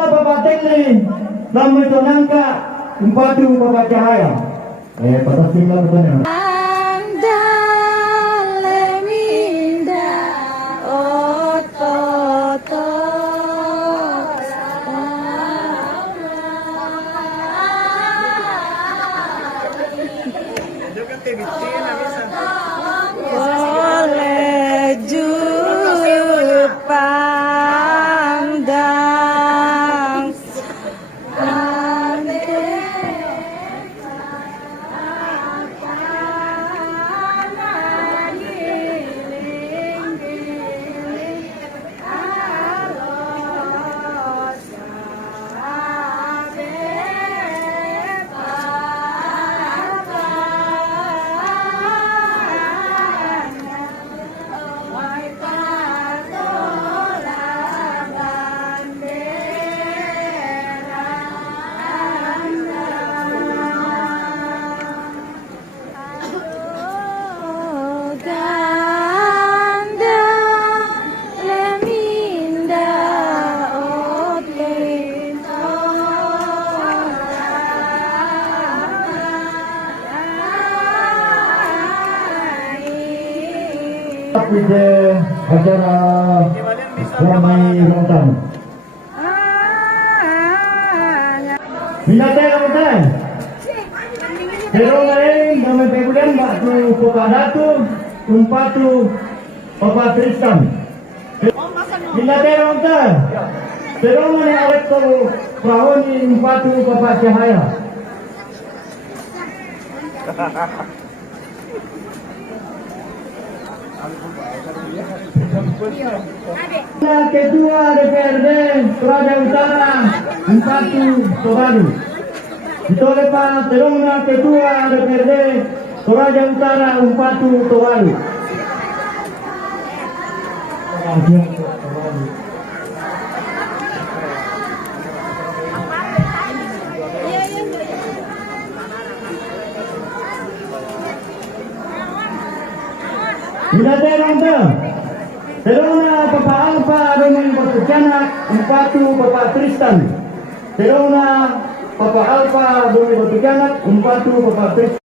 Teruna Bapak Tenli, Lambe Tonangka, Umpatu Bapak Cahaya. Patasin lang ito na. Boleh pandang Ide acara ramai Ramadan. Binatang Ramadan. Pero lain kami pegulan waktu Bapak Datu, Umpatu, Bapak Tristan. Binatang Ramadan. Pero mana awet tu perawan Umpatu Bapak Cahaya. Ketua DPRD Toraja Utara Umpatu Tobaru. Ditolak Pak Teruna Ketua DPRD Toraja Utara Umpatu Tobaru. Binatang Ramadan. Teruna Bapak Alfa Romi Bertucanak, Umpatu Bapak Tristan. Teruna Bapak Alfa Romi Bertucanak, Umpatu Bapak Tristan.